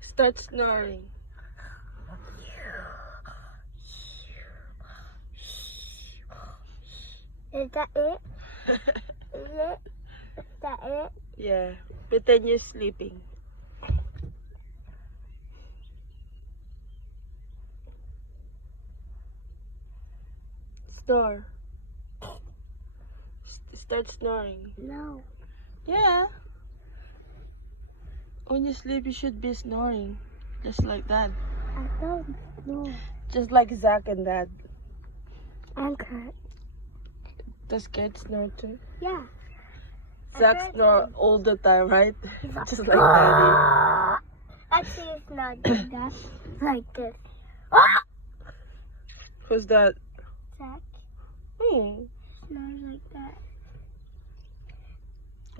Start snoring. Is that it? Is that it? Yeah. Pretend you're sleeping. Snore. Start snoring. No. Yeah. When you sleep, you should be snoring. Just like that. I don't know. Just like Zach and Dad. Anchor. Does Kate snore too? Yeah. Zach snore all the time, right? Just like Daddy. Actually, it's not like that. Like this. Who's that? Zach Hmm. snores